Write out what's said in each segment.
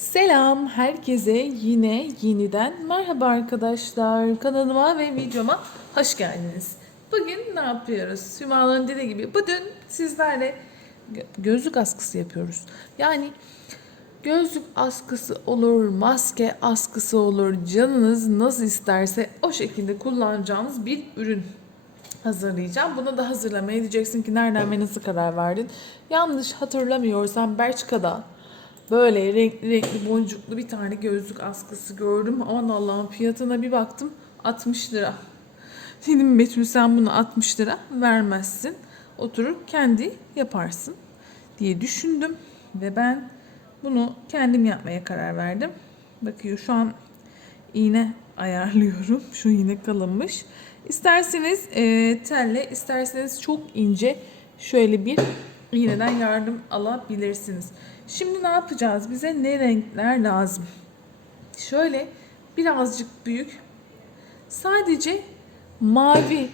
Selam herkese yine yeniden merhaba arkadaşlar kanalıma ve videoma hoş geldiniz. Bugün ne yapıyoruz? Hüma'nın dediği gibi bugün sizlerle gö- gözlük askısı yapıyoruz. Yani gözlük askısı olur, maske askısı olur, canınız nasıl isterse o şekilde kullanacağınız bir ürün hazırlayacağım. Bunu da hazırlamaya diyeceksin ki nereden ve nasıl karar verdin? Yanlış hatırlamıyorsam Belçika'da böyle renkli renkli boncuklu bir tane gözlük askısı gördüm. Aman Allah'ım fiyatına bir baktım 60 lira. Dedim Betül sen bunu 60 lira vermezsin. Oturur kendi yaparsın diye düşündüm. Ve ben bunu kendim yapmaya karar verdim. Bakıyor şu an iğne ayarlıyorum. Şu iğne kalınmış. İsterseniz e, telle, isterseniz çok ince şöyle bir iğneden yardım alabilirsiniz. Şimdi ne yapacağız? Bize ne renkler lazım? Şöyle birazcık büyük. Sadece mavi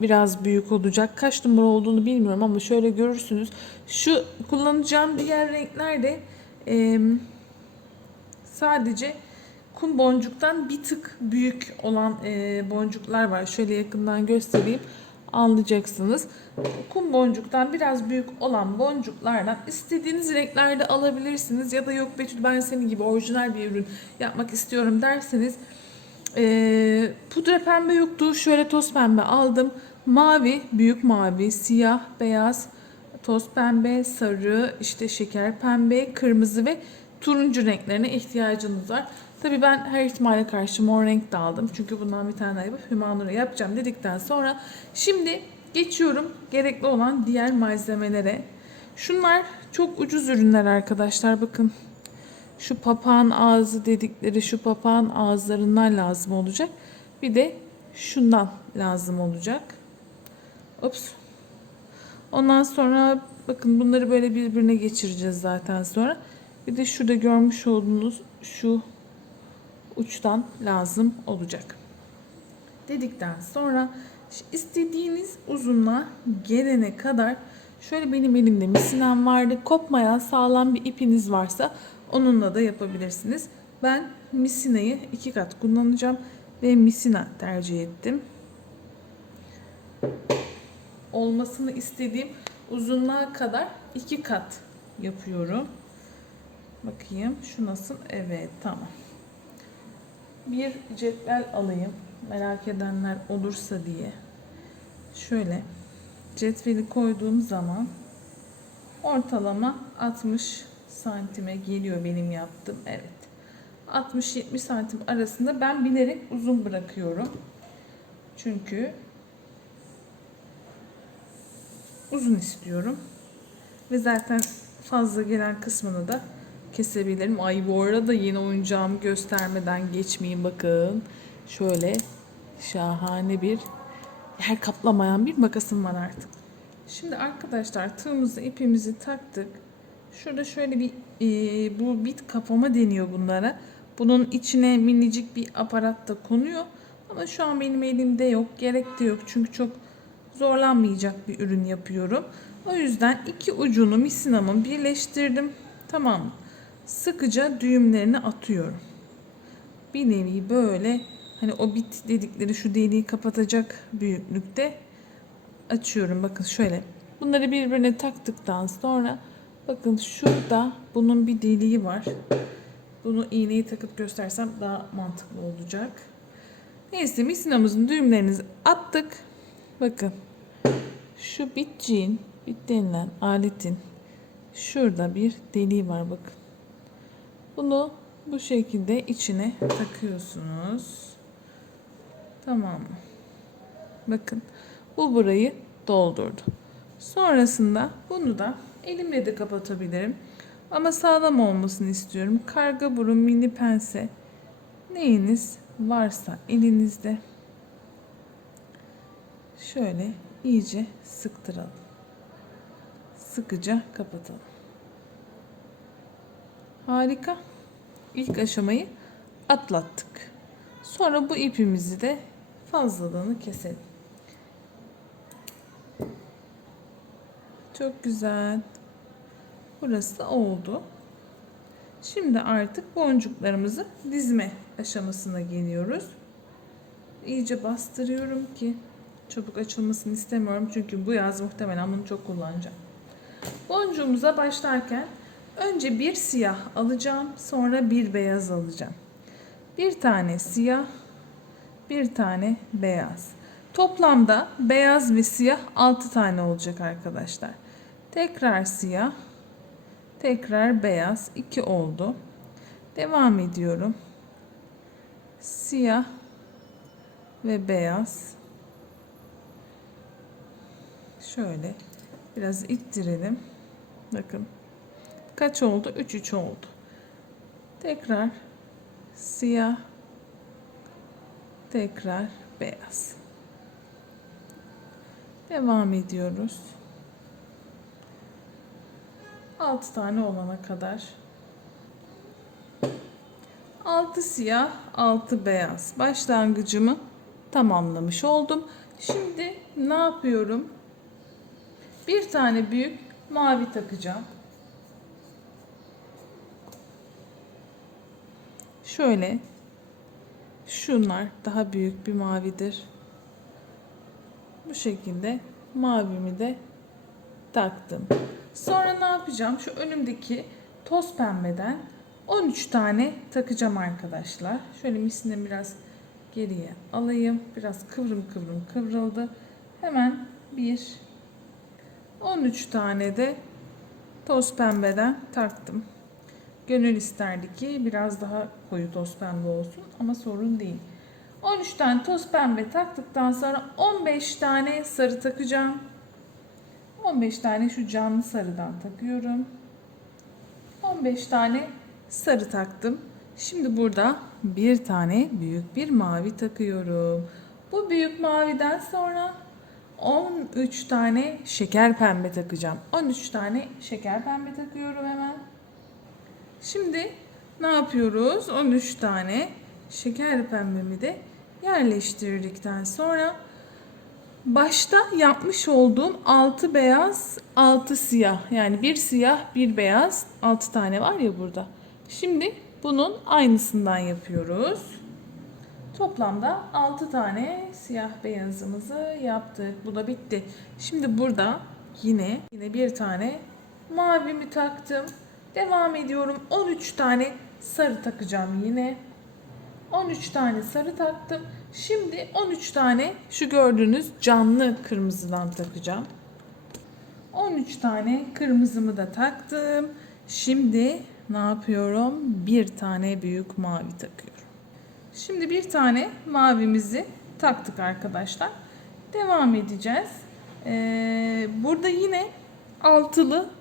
biraz büyük olacak. Kaç numara olduğunu bilmiyorum ama şöyle görürsünüz. Şu kullanacağım diğer renkler de e, sadece kum boncuktan bir tık büyük olan e, boncuklar var. Şöyle yakından göstereyim anlayacaksınız. Kum boncuktan biraz büyük olan boncuklardan istediğiniz renklerde alabilirsiniz. Ya da yok Betül ben senin gibi orijinal bir ürün yapmak istiyorum derseniz e, pudra pembe yoktu. Şöyle toz pembe aldım. Mavi, büyük mavi, siyah, beyaz, toz pembe, sarı, işte şeker pembe, kırmızı ve turuncu renklerine ihtiyacınız var. Tabii ben her ihtimale karşı mor renk de aldım. Çünkü bundan bir tane yapıp Hümanur'a yapacağım dedikten sonra şimdi geçiyorum gerekli olan diğer malzemelere. Şunlar çok ucuz ürünler arkadaşlar. Bakın şu papağan ağzı dedikleri şu papağan ağızlarından lazım olacak. Bir de şundan lazım olacak. Ops. Ondan sonra bakın bunları böyle birbirine geçireceğiz zaten sonra. Bir de şurada görmüş olduğunuz şu uçtan lazım olacak. Dedikten sonra istediğiniz uzunluğa gelene kadar şöyle benim elimde misinem vardı. Kopmayan sağlam bir ipiniz varsa onunla da yapabilirsiniz. Ben misinayı iki kat kullanacağım ve misina tercih ettim. Olmasını istediğim uzunluğa kadar iki kat yapıyorum. Bakayım şu nasıl? Evet tamam. Bir cetvel alayım. Merak edenler olursa diye. Şöyle cetveli koyduğum zaman ortalama 60 santime geliyor benim yaptığım. Evet. 60-70 santim arasında ben bilerek uzun bırakıyorum. Çünkü uzun istiyorum. Ve zaten fazla gelen kısmını da kesebilirim. Ay bu arada yeni oyuncağımı göstermeden geçmeyin bakın. Şöyle şahane bir yer kaplamayan bir makasım var artık. Şimdi arkadaşlar tığımızı ipimizi taktık. Şurada şöyle bir e, bu bit kafama deniyor bunlara. Bunun içine minicik bir aparat da konuyor. Ama şu an benim elimde yok. Gerek de yok. Çünkü çok zorlanmayacak bir ürün yapıyorum. O yüzden iki ucunu misinamın birleştirdim. Tamam? Sıkıca düğümlerini atıyorum. Bir nevi böyle hani o bit dedikleri şu deliği kapatacak büyüklükte açıyorum. Bakın şöyle. Bunları birbirine taktıktan sonra bakın şurada bunun bir deliği var. Bunu iğneyi takıp göstersem daha mantıklı olacak. Neyse misinamızın düğümlerini attık. Bakın şu bitciğin, bit denilen aletin şurada bir deliği var bakın. Bunu bu şekilde içine takıyorsunuz. Tamam mı? Bakın bu burayı doldurdu. Sonrasında bunu da elimle de kapatabilirim. Ama sağlam olmasını istiyorum. Karga burun mini pense neyiniz varsa elinizde şöyle iyice sıktıralım. Sıkıca kapatalım. Harika. İlk aşamayı atlattık. Sonra bu ipimizi de fazlalığını keselim. Çok güzel. Burası oldu. Şimdi artık boncuklarımızı dizme aşamasına geliyoruz. İyice bastırıyorum ki çabuk açılmasını istemiyorum. Çünkü bu yaz muhtemelen bunu çok kullanacağım. Boncuğumuza başlarken önce bir siyah alacağım. Sonra bir beyaz alacağım. Bir tane siyah, bir tane beyaz. Toplamda beyaz ve siyah 6 tane olacak arkadaşlar. Tekrar siyah, tekrar beyaz 2 oldu. Devam ediyorum. Siyah ve beyaz. Şöyle biraz ittirelim. Bakın. Kaç oldu? 3 3 oldu. Tekrar siyah tekrar beyaz. Devam ediyoruz. 6 tane olana kadar. 6 siyah, 6 beyaz. Başlangıcımı tamamlamış oldum. Şimdi ne yapıyorum? Bir tane büyük mavi takacağım. Şöyle şunlar daha büyük bir mavidir. Bu şekilde mavimi de taktım. Sonra ne yapacağım? Şu önümdeki toz pembeden 13 tane takacağım arkadaşlar. Şöyle misine biraz geriye alayım. Biraz kıvrım kıvrım kıvrıldı. Hemen bir 13 tane de toz pembeden taktım. Gönül isterdi ki biraz daha koyu toz pembe olsun ama sorun değil. 13 tane toz pembe taktıktan sonra 15 tane sarı takacağım. 15 tane şu canlı sarıdan takıyorum. 15 tane sarı taktım. Şimdi burada bir tane büyük bir mavi takıyorum. Bu büyük maviden sonra 13 tane şeker pembe takacağım. 13 tane şeker pembe takıyorum hemen. Şimdi ne yapıyoruz? 13 tane şeker pembemi de yerleştirdikten sonra başta yapmış olduğum 6 beyaz, 6 siyah. Yani bir siyah, bir beyaz, 6 tane var ya burada. Şimdi bunun aynısından yapıyoruz. Toplamda 6 tane siyah beyazımızı yaptık. Bu da bitti. Şimdi burada yine yine bir tane mavimi taktım. Devam ediyorum. 13 tane sarı takacağım yine. 13 tane sarı taktım. Şimdi 13 tane şu gördüğünüz canlı kırmızıdan takacağım. 13 tane kırmızımı da taktım. Şimdi ne yapıyorum? Bir tane büyük mavi takıyorum. Şimdi bir tane mavimizi taktık arkadaşlar. Devam edeceğiz. Ee, burada yine altılı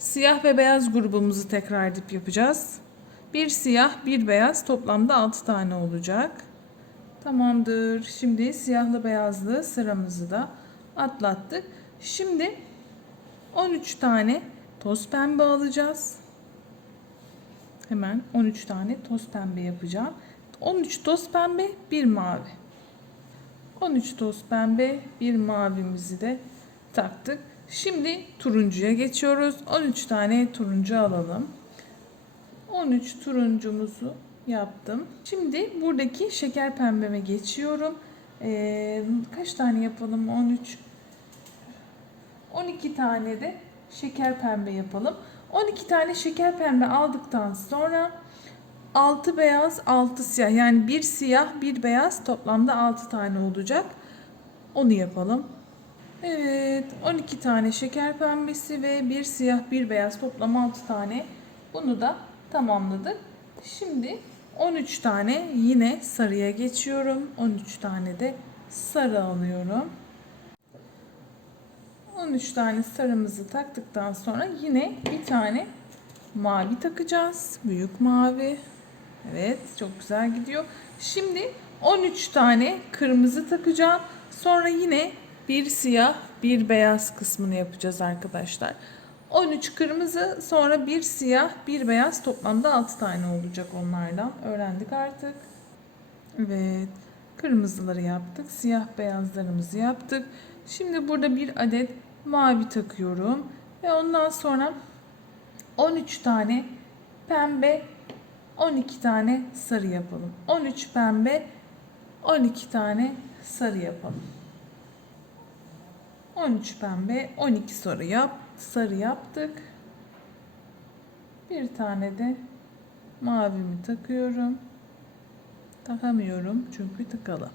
siyah ve beyaz grubumuzu tekrar dip yapacağız. Bir siyah, bir beyaz toplamda 6 tane olacak. Tamamdır. Şimdi siyahlı beyazlı sıramızı da atlattık. Şimdi 13 tane toz pembe alacağız. Hemen 13 tane toz pembe yapacağım. 13 toz pembe, bir mavi. 13 toz pembe, bir mavimizi de taktık. Şimdi turuncuya geçiyoruz. 13 tane turuncu alalım. 13 turuncumuzu yaptım. Şimdi buradaki şeker pembeme geçiyorum. Ee, kaç tane yapalım? 13 12 tane de şeker pembe yapalım. 12 tane şeker pembe aldıktan sonra 6 beyaz, 6 siyah. Yani bir siyah, bir beyaz toplamda 6 tane olacak. Onu yapalım. Evet, 12 tane şeker pembesi ve bir siyah, bir beyaz toplam 6 tane. Bunu da tamamladık. Şimdi 13 tane yine sarıya geçiyorum. 13 tane de sarı alıyorum. 13 tane sarımızı taktıktan sonra yine bir tane mavi takacağız. Büyük mavi. Evet, çok güzel gidiyor. Şimdi 13 tane kırmızı takacağım. Sonra yine bir siyah, bir beyaz kısmını yapacağız arkadaşlar. 13 kırmızı, sonra bir siyah, bir beyaz toplamda 6 tane olacak onlardan. Öğrendik artık. Evet. Kırmızıları yaptık. Siyah beyazlarımızı yaptık. Şimdi burada bir adet mavi takıyorum. Ve ondan sonra 13 tane pembe, 12 tane sarı yapalım. 13 pembe, 12 tane sarı yapalım. 13 pembe, 12 sarı yap, sarı yaptık. Bir tane de mavimi takıyorum. Takamıyorum çünkü tıkalı.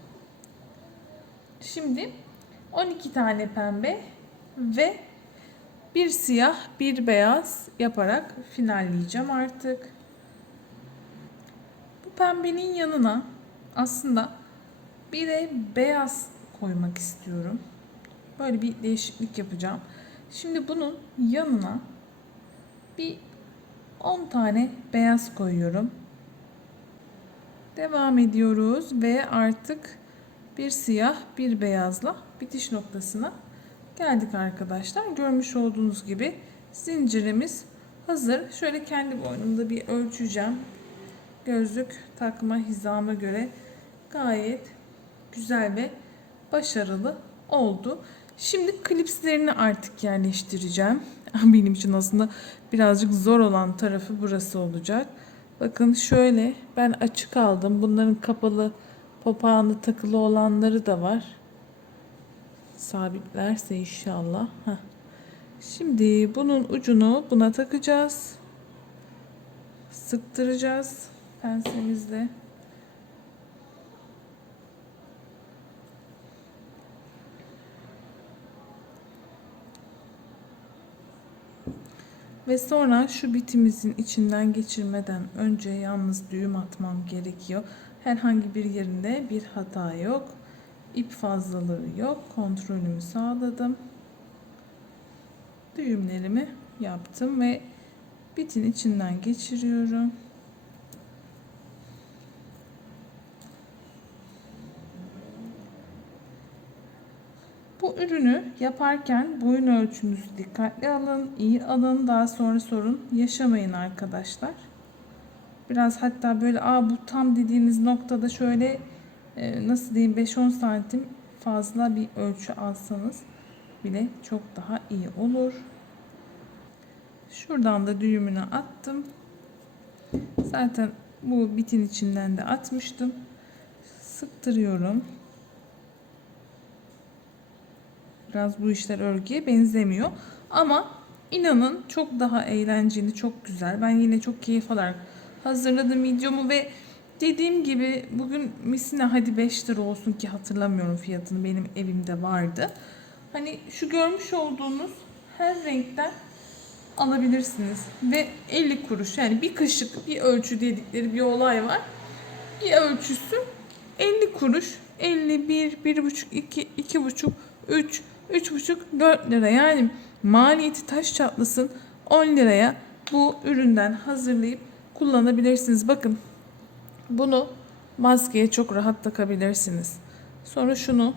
Şimdi 12 tane pembe ve bir siyah, bir beyaz yaparak finalleyeceğim artık. Bu pembenin yanına aslında bir de beyaz koymak istiyorum. Böyle bir değişiklik yapacağım. Şimdi bunun yanına bir 10 tane beyaz koyuyorum. Devam ediyoruz ve artık bir siyah bir beyazla bitiş noktasına geldik arkadaşlar. Görmüş olduğunuz gibi zincirimiz hazır. Şöyle kendi boynumda bir ölçeceğim. Gözlük takma hizama göre gayet güzel ve başarılı oldu. Şimdi klipslerini artık yerleştireceğim. Benim için aslında birazcık zor olan tarafı burası olacak. Bakın şöyle ben açık aldım. Bunların kapalı papağanlı takılı olanları da var. Sabitlerse inşallah. Heh. Şimdi bunun ucunu buna takacağız. Sıktıracağız pensemizle. Ve sonra şu bitimizin içinden geçirmeden önce yalnız düğüm atmam gerekiyor. Herhangi bir yerinde bir hata yok. İp fazlalığı yok. Kontrolümü sağladım. Düğümlerimi yaptım ve bitin içinden geçiriyorum. Ürünü yaparken boyun ölçünüzü dikkatli alın, iyi alın. Daha sonra sorun yaşamayın arkadaşlar. Biraz hatta böyle Aa, bu tam dediğiniz noktada şöyle e, nasıl diyeyim 5-10 santim fazla bir ölçü alsanız bile çok daha iyi olur. Şuradan da düğümünü attım. Zaten bu bitin içinden de atmıştım. Sıktırıyorum. Biraz bu işler örgüye benzemiyor. Ama inanın çok daha eğlenceli, çok güzel. Ben yine çok keyif alarak hazırladım videomu ve dediğim gibi bugün misine hadi 5 lira olsun ki hatırlamıyorum fiyatını benim evimde vardı. Hani şu görmüş olduğunuz her renkten alabilirsiniz ve 50 kuruş yani bir kaşık bir ölçü dedikleri bir olay var. Bir ölçüsü 50 kuruş 51 1,5 2 2,5 3 3,5 4 lira yani maliyeti taş çatlasın 10 liraya bu üründen hazırlayıp kullanabilirsiniz. Bakın bunu maskeye çok rahat takabilirsiniz. Sonra şunu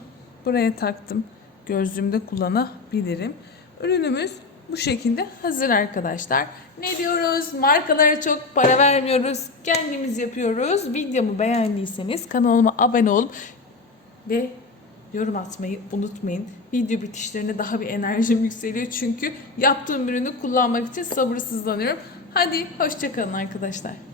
buraya taktım. Gözlüğümde kullanabilirim. Ürünümüz bu şekilde hazır arkadaşlar. Ne diyoruz? Markalara çok para vermiyoruz. Kendimiz yapıyoruz. Videomu beğendiyseniz kanalıma abone olup ve yorum atmayı unutmayın. Video bitişlerine daha bir enerjim yükseliyor çünkü yaptığım ürünü kullanmak için sabırsızlanıyorum. Hadi hoşçakalın arkadaşlar.